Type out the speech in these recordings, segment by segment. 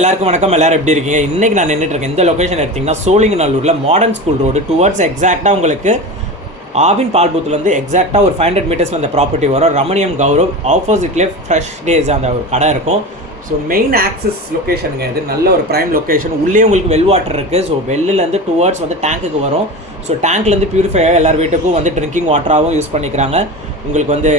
எல்லாருக்கும் வணக்கம். எல்லாரும் எப்படி இருக்கீங்க? இன்றைக்கி நான் நின்றுட்டுருக்கேன் இந்த லொக்கேஷன் எடுத்திங்கன்னா சோழிங்கநல்லூரில் மாடர்ன் ஸ்கூல் ரோடு டுவர்ட்ஸ் எக்ஸாக்டாக உங்களுக்கு ஆவின் பால்பூத்துலேருந்து எக்ஸாக்டாக ஒரு 500 மீட்டர்ஸில் அந்த ப்ராப்பர்ட்டி வரும். ரமணியம் கௌரவ் ஆப்போசிட்லேயே ஃப்ரெஷ் டேஸ் அந்த ஒரு கடை இருக்கும். ஸோ மெயின் ஆக்சஸ் லொக்கேஷனுங்க இது. நல்ல ஒரு ப்ரைம் லொக்கேஷன். உள்ளே உங்களுக்கு வெல் வாட்டர் இருக்குது. ஸோ வெள்ளிலேருந்து டுவர்ட்ஸ் வந்து டேங்க்குக்கு வரும். ஸோ டேங்க்லேருந்து பியூரிஃபையாக எல்லார் வீட்டுக்கும் வந்து ட்ரிங்கிங் வாட்டராகவும் யூஸ் பண்ணிக்கிறாங்க. உங்களுக்கு வந்து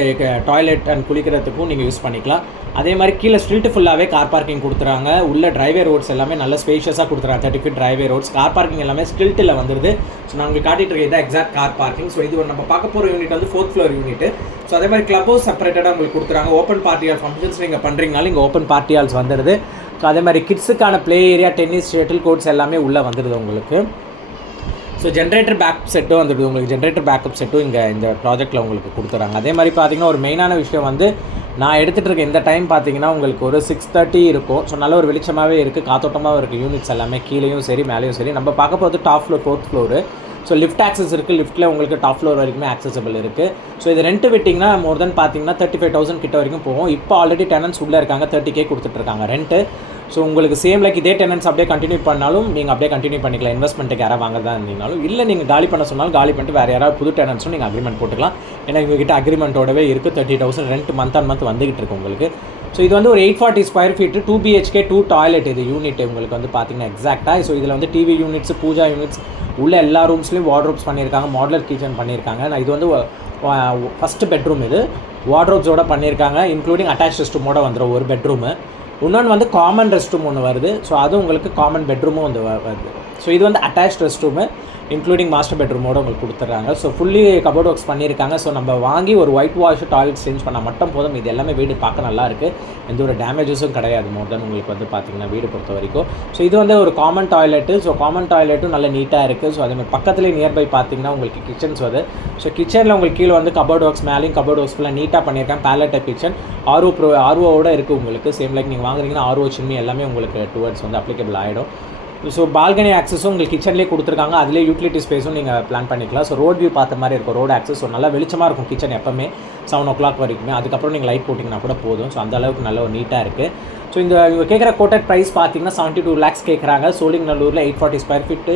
டாய்லெட் அண்ட் குளிக்கிறதுக்கும் நீங்கள் யூஸ் பண்ணிக்கலாம். அதே மாதிரி கீழே ஸ்ட்ரீட்டு ஃபுல்லாகவே கார் பார்க்கிங் கொடுத்துறாங்க. உள்ள டிரைவே ரோட்ஸ் எல்லாமே நல்ல ஸ்பேஷியஸாக கொடுத்துறாங்க. 30 feet driveway roads. Car parking எல்லாமே ஸ்டில்ட்டில் வந்துடுது. ஸோ நான் உங்களுக்கு காட்டிகிட்டு இருக்கேன் இதான் எக்ஸாக்ட் கார் பார்க்கிங். ஸோ இது நம்ம பார்க்க போகிற யூனிட் வந்து 4th floor யூனிட். ஸோ அதே மாதிரி கிளப் ஹவுஸ் செப்பரேட்டடாக உங்களுக்கு கொடுத்துறாங்க. ஓப்பன் பார்ட்டி ஹால் ஃபங்க்ஷன்ஸ் நீங்கள் பண்ணுறீங்கனாலும் இங்கே ஓப்பன் பார்ட்டி ஹால்ஸ் வந்துடுது. ஸோ அதே மாதிரி கிட்ஸுக்கான play area, tennis, shuttle courts எல்லாமே உள்ளே வந்துடுது உங்களுக்கு. ஸோ ஜென்ரேட்டர் பேக்கப் செட்டும் வந்துடுது உங்களுக்கு. ஜென்ரேட்டர் பேக்கப் செட்டும் இங்கே இந்த ப்ராஜெக்ட்டில் உங்களுக்கு கொடுத்துறாங்க. அதே மாதிரி பார்த்தீங்கன்னா ஒரு மெயினான விஷயம் வந்து நான் எடுத்துகிட்டு இருக்க இந்த டைம் பார்த்தீங்கன்னா உங்களுக்கு ஒரு 6:30 இருக்கும். ஸோ நல்ல ஒரு வெளிச்சமாகவே இருக்குது, காத்தோட்டமாகவும் இருக்குது. யூனிட்ஸ் எல்லாமே கீழேயும் சரி மேலேயும் சரி. நம்ம பார்க்க போகிறது top floor 4th floor. So lift access இருக்குது. லிஃப்ட்டில் உங்களுக்கு டாப் ஃப்ளோர் வரைக்குமே ஆக்சசபிள் இருக்குது. ஸோ இது ரெண்ட் விட்டிங்கன்னா மோர் தென் பார்த்தீங்கன்னா 35,000 கிட்ட வரைக்கும் போகும். இப்போ ஆல்ரெடி டெனன்ஸ் உள்ளே இருக்காங்க. 30K கொடுத்துட்ருக்காங்க ரெண்ட்டு. ஸோ உங்களுக்கு சேம் லைக் இதே டெனன்ஸ் அப்படியே கண்டினியூ பண்ணாலும் நீங்கள் அப்படியே கண்டினியூ பண்ணிக்கலாம். இன்வெஸ்ட்மெண்ட்டுக்கு யாராவது வாங்குறதா இருந்தீங்கனாலும், இல்லை நீங்கள் காலி பண்ண சொன்னாலும் காலி பண்ணிட்டு வேறு யாராவது புது டெனன்ஸும் நீங்கள் அக்ரிமெண்ட் போட்டுக்கலாம். ஏன்னா எங்ககிட்ட அக்ரிமெண்ட்டோடவே இருக்குது. 30,000 ரெண்ட் மந்த் ஆன் மந்த் வந்துகிட்டு இருக்கு உங்களுக்கு. ஸோ இது வந்து ஒரு 840 square feet 2 BHK 2 டாய்லெட் இது யூனிட் உங்களுக்கு வந்து பார்த்தீங்கன்னா எக்ஸாக்டாக. ஸோ இதில் வந்து டிவி யூனிட்ஸ், பூஜா யூனிட்ஸ், உள்ள எல்லா ரூம்ஸ்லேயும் வார்ட்ரோப்ஸ் பண்ணியிருக்காங்க. மாடலர் கிச்சன் பண்ணியிருக்காங்க. நான் இது வந்து ஃபஸ்ட்டு பெட்ரூம். இது வார்ட்ரோப்ஸோடு பண்ணியிருக்காங்க. இன்க்ளூடிங் அட்டாச் ரெஸ்ட் ரூமோட வந்துடும் ஒரு பெட்ரூமு. இன்னொன்று வந்து காமன் ரெஸ்ட் ரூம் ஒன்று வருது. ஸோ அதுவும் உங்களுக்கு காமன் பெட்ரூமும் வந்து வருது. ஸோ இது வந்து attach rest room including master பெட்ரூமோடு உங்களுக்கு கொடுத்துட்றாங்க. ஸோ ஃபுல்லி கபோர்ட் ஒர்க்ஸ் பண்ணியிருக்காங்க. ஸோ நம்ம வாங்கி ஒரு ஒயிட் வாஷ், டாய்லெட் சேஞ்ச் பண்ணால் மட்டும் போதும். இது எல்லாமே வீடு பார்க்க நல்லா இருக்குது. எந்த ஒரு டேமேஜஸும் கிடையாது மோர் தென் உங்களுக்கு வந்து பார்த்திங்கன்னா வீடு பொறுத்த வரைக்கும். ஸோ இது வந்து ஒரு காமன் டாய்லெட்டு. ஸோ காமன் டாய்லெட்டும் நல்ல நீட்டாக இருக்குது. ஸோ அதேமாதிரி பக்கத்துலேயே நியர்பை பார்த்திங்கன்னா உங்களுக்கு கிச்சன்ஸ் வருது. ஸோ கிச்சனில் உங்களுக்கு கீழே வந்து கபோர்ட் ஒர்க்ஸ், மேலேயும் கபோர்ட் ஒர்க்ஸ் ஃபுல்லாக நீட்டாக பண்ணியிருக்காங்க. Ballot type kitchen. ஆர்ஓவோட இருக்குது உங்களுக்கு. சேம் லைக் நீங்கள் வாங்குறீங்கன்னா ஆர்ஓ சின்மி எல்லாமே உங்களுக்கு டுவர்ட்ஸ் வந்து அப்ளிகபிள் ஆகிடும். ஸோ பால்கனி ஆக்சஸும் உங்களுக்கு கிச்சன்லேயே கொடுத்துருக்காங்க. அதிலே யூட்டிலிட்டி ஸ்பேஸும் நீங்கள் பிளான் பண்ணிக்கலாம். ஸோ ரோட் வியூ பார்த்த மாதிரி இருக்கும் ரோடு ஆக்சஸ். ஸோ நல்லா வெளிச்சமாக இருக்கும் கிச்சன் எப்போவுமே 7 o'clock வரைக்குமே. அதுக்கப்புறம் நீங்கள் லைட் போட்டிங்கன்னா கூட போதும். ஸோ அந்த அளவுக்கு நல்ல ஒரு நீட்டாக இருக்குது. ஸோ இவங்க கேட்குற கோட்டட் ப்ரைஸ் பார்த்தீங்கன்னா 72 lakhs கேட்குறாங்க. சோழிங்கநல்லூரில் 840 square feet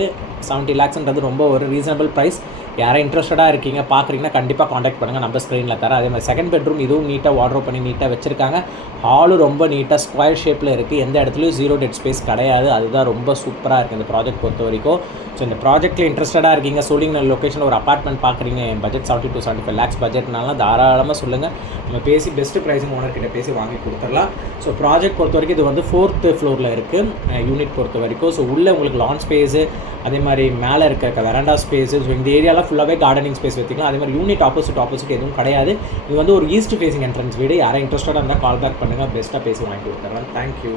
70 lakhsன்றது ரொம்ப ஒரு ரீசனபிள் ப்ரைஸ். யாரும் இன்ட்ரெஸ்டடாக இருக்கீங்க பார்க்குறீங்கன்னா கண்டிப்பாக காண்டாக்ட் பண்ணுங்கள். நம்ம ஸ்க்ரீனில் தரேன். அதே மாதிரி செகண்ட் பெட்ரூம் இதுவும் நீட்டாக வார்ட்ரோப் பண்ணி நீட்டாக வச்சுருக்காங்க. ஹாலும் ரொம்ப நீட்டாக ஸ்கொயர் ஷேப்பில் இருக்குது. எந்த இடத்துலையும் 0 dead space கிடையாது. அதுதான் ரொம்ப சூப்பராக இருக்குது இந்த ப்ராஜெக்ட் பொறுத்த வரைக்கும். ஸோ இந்த ப்ராஜெக்ட்டில் இன்ட்ரெஸ்டடாக இருக்கீங்க, சோழிங்கநல்லூர் லொக்கேஷனில் ஒரு அப்பார்ட்மெண்ட் பார்க்குறீங்க, என் பட்ஜெட் 70 to 75 lakhs பட்ஜெட்னாலும் தாராளமாக சொல்லுங்கள். நம்ம பேசி பெஸ்ட்டு ப்ரைஸும் ஓனர்கிட்ட பேசி வாங்கி கொடுத்துடலாம். ஸோ ப்ராஜெக்ட் பொறுத்த வரைக்கும் இது வந்து 4th floor இருக்குது யூனிட் பொறுத்த வரைக்கும். ஸோ உள்ளே உங்களுக்கு லான் ஸ்பேஸு, அதே மாதிரி மேலே இருக்க வெராண்டா ஸ்பேஸு. ஸோ இந்த ஏரியாவில் ஃபுல்லாகவே கார்டனிங் ஸ்பேஸ் வச்சுக்கலாம். அதே மாதிரி யூனிட் ஆப்போசிட் எதுவும் கிடையாது. இது வந்து ஒரு ஈஸ்ட் ஃபேஸிங் என்ட்ரன்ஸ் வீடு. யாரும் இன்ட்ரெஸ்டாக இருந்தால் கால் பேக் பண்ணுங்கள். பெஸ்ட்டாக பேசி வாங்கி கொடுத்துட்றேன். தேங்க்யூ.